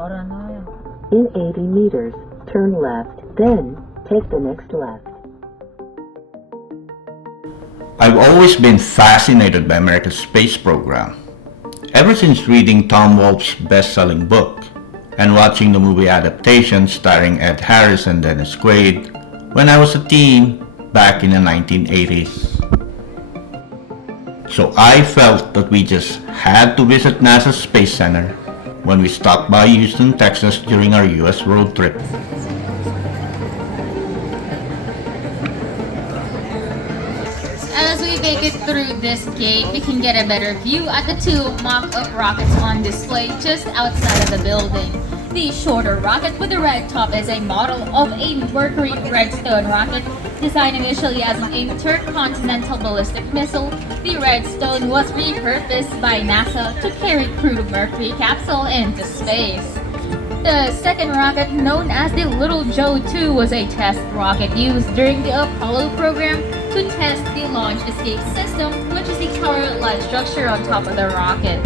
In 80 meters, turn left, then take the next left. I've always been fascinated by America's space program. Ever since reading Tom Wolfe's best-selling book and watching the movie adaptation starring Ed Harris and Dennis Quaid when I was a teen back in the 1980s. So I felt that we just had to visit NASA's Space Center when we stopped by Houston, Texas during our US road trip. As we make it through this gate, we can get a better view at the two mock-up rockets on display just outside of the building. The shorter rocket with the red top is a model of a Mercury Redstone rocket designed initially as an intercontinental ballistic missile. The Redstone was repurposed by NASA to carry crewed Mercury capsule into space. The second rocket, known as the Little Joe 2, was a test rocket used during the Apollo program to test the launch escape system, which is the tower-like structure on top of the rocket.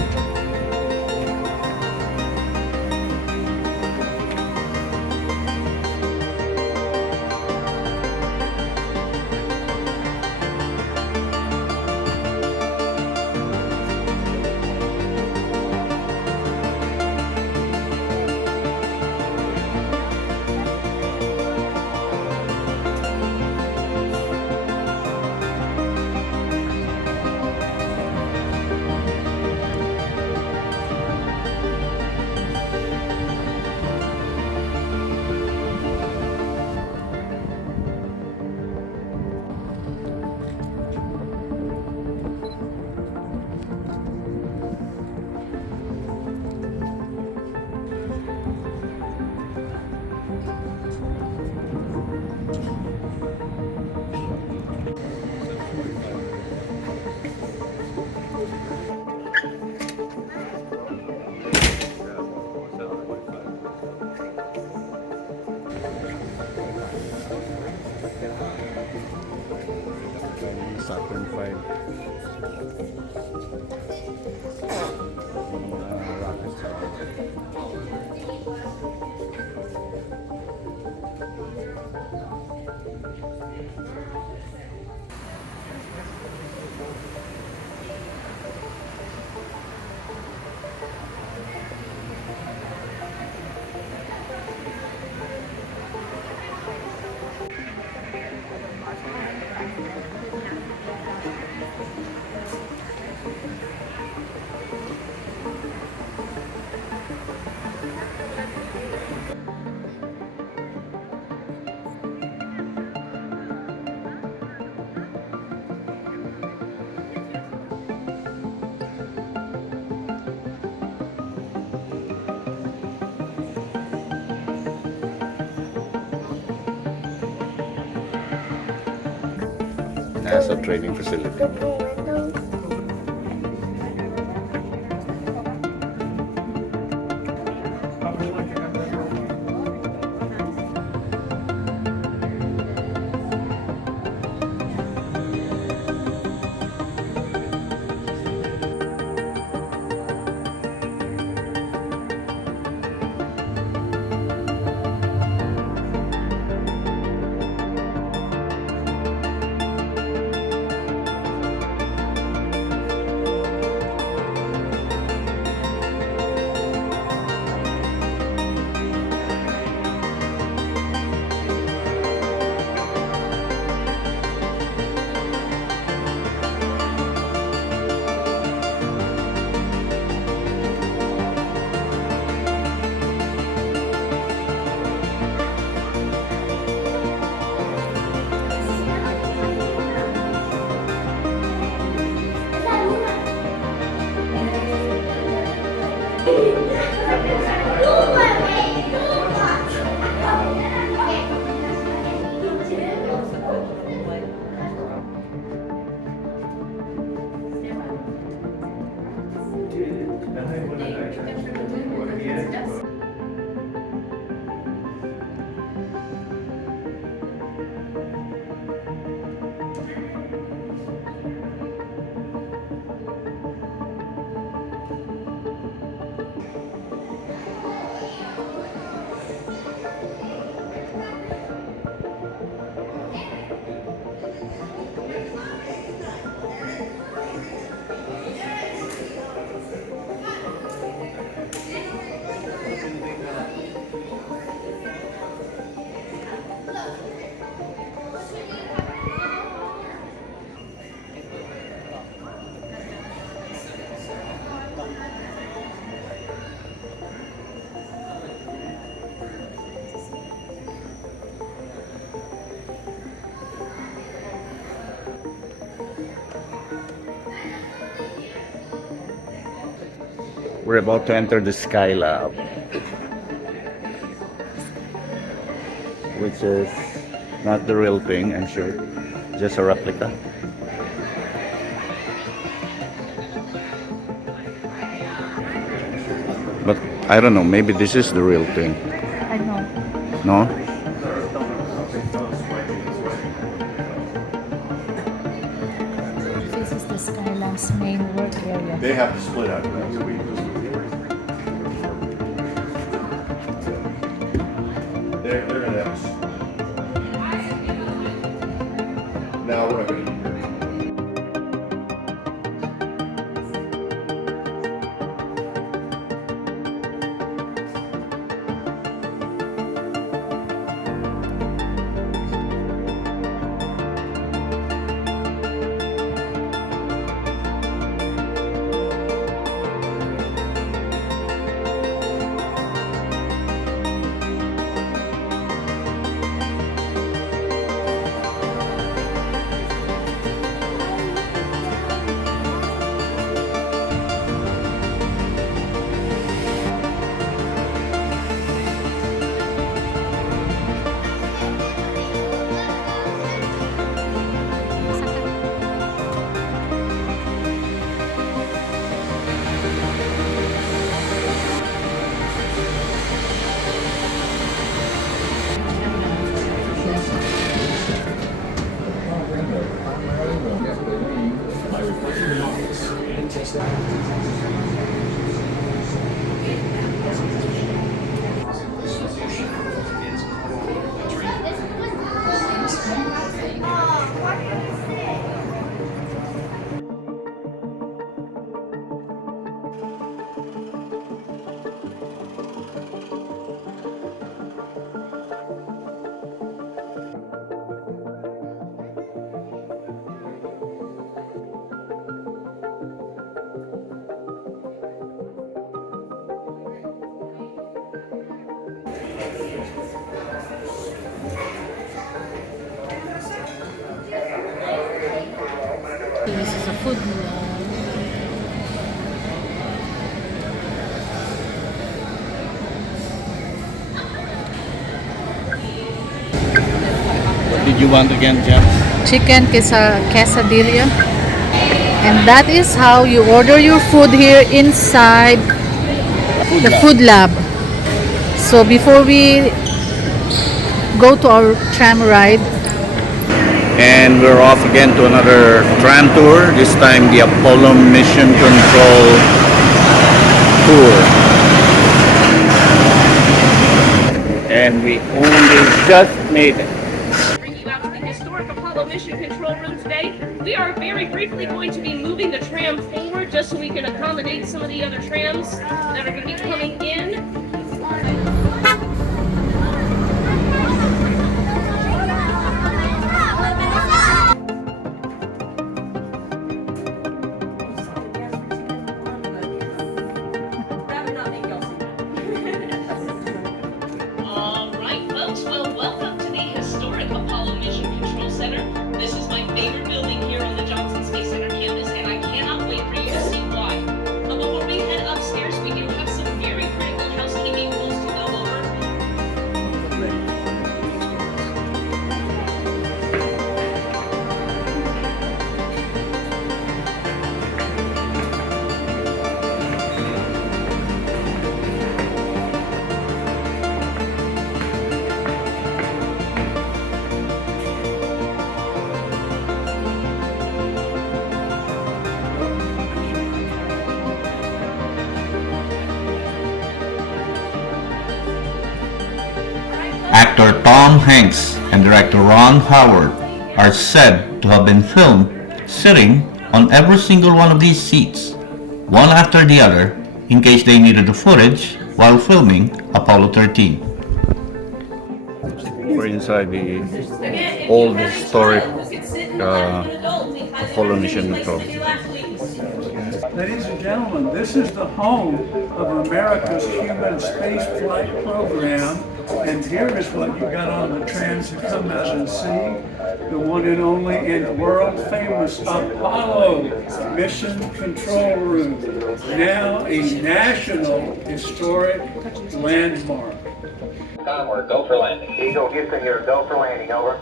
NASA training facility. We're about to enter the Skylab, which is not the real thing, I'm sure, just a replica. But I don't know, maybe this is the real thing. I know. No? This is the Skylab's main work area. They have to split up. They're gonna have to. Now we're gonna. This is a food lab. What did you want again, Jen? Chicken quesadilla, and that is how you order your food here inside the food lab. So before we go to our tram ride, And we're off again to another tram tour, this time the Apollo Mission Control Tour. And we only just made it. Bring you out to the historic Apollo Mission Control Room today. We are very briefly going to be moving the tram forward just so we can accommodate some of the other trams that are going to be coming in. All right, folks. Well, welcome to the historic Apollo Mission Control Center. This is my favorite building here on the Johnson Space Center campus, and I cannot wait for you to see why. But before we head upstairs, we do have some very critical housekeeping rules to go over. Actor Tom Hanks and director Ron Howard are said to have been filmed sitting on every single one of these seats, one after the other, in case they needed the footage while filming Apollo 13. We're inside the old historic Apollo Mission Control. Ladies and gentlemen, this is the home of America's human space flight program And here is what you got on the trans to come out and see. The one and only and world famous Apollo Mission Control Room. Now a national historic landmark. Onward, go for landing. Eagle Houston here, go for landing, over.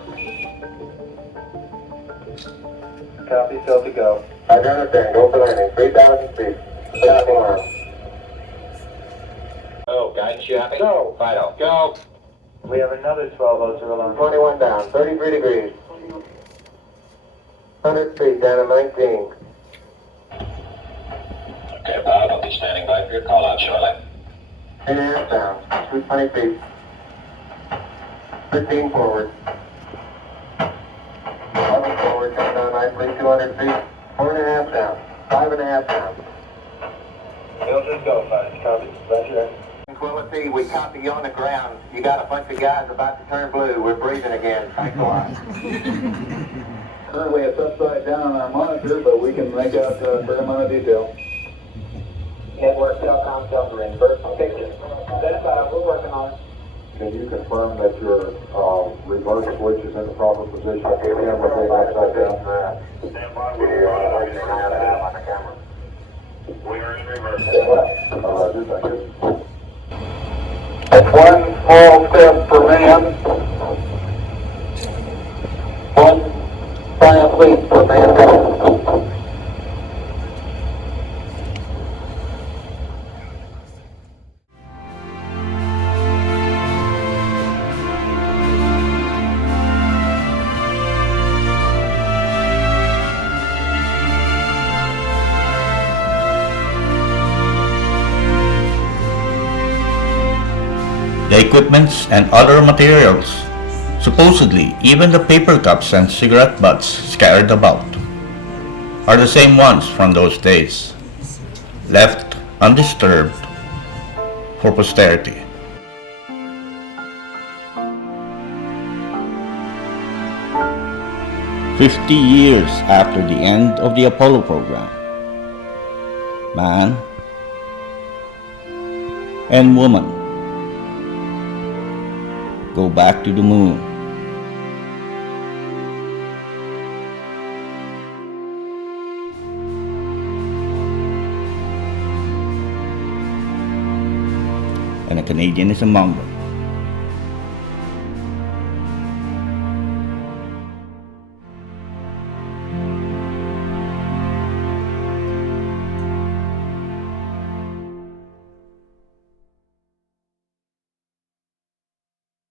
Copy, still to go. I understand, go for landing, 3,000 feet. Stop alarm. Oh, guidance, you happy? Go. Fido, go. We have another 12 alarm. 21 down, 33 degrees. 100 feet down to 19. Okay, Bob, I'll be standing by for your call out shortly. 10.5 down, 220 feet. 15 forward. 11 forward, come down nicely, 200 feet. 4.5 down, 5.5 down. Filters go, 5, copy, roger. Tranquility, we copy you on the ground. You got a bunch of guys about to turn blue. We're breathing again. Thanks a lot. Currently it's upside down on our monitor, but we can make out a fair amount of detail. Network telecom filtering, first picture. We're working on it. Can you confirm that your reverse switch is in the proper position? Camera being upside down. Stand by, we're on the camera. We are in reverse. Thank you. One small step for man. One giant leap for mankind. The equipments and other materials, supposedly even the paper cups and cigarette butts scattered about, are the same ones from those days, left undisturbed for posterity. "50 years after the end of the Apollo program, man and woman go back to the moon. And a Canadian is among them.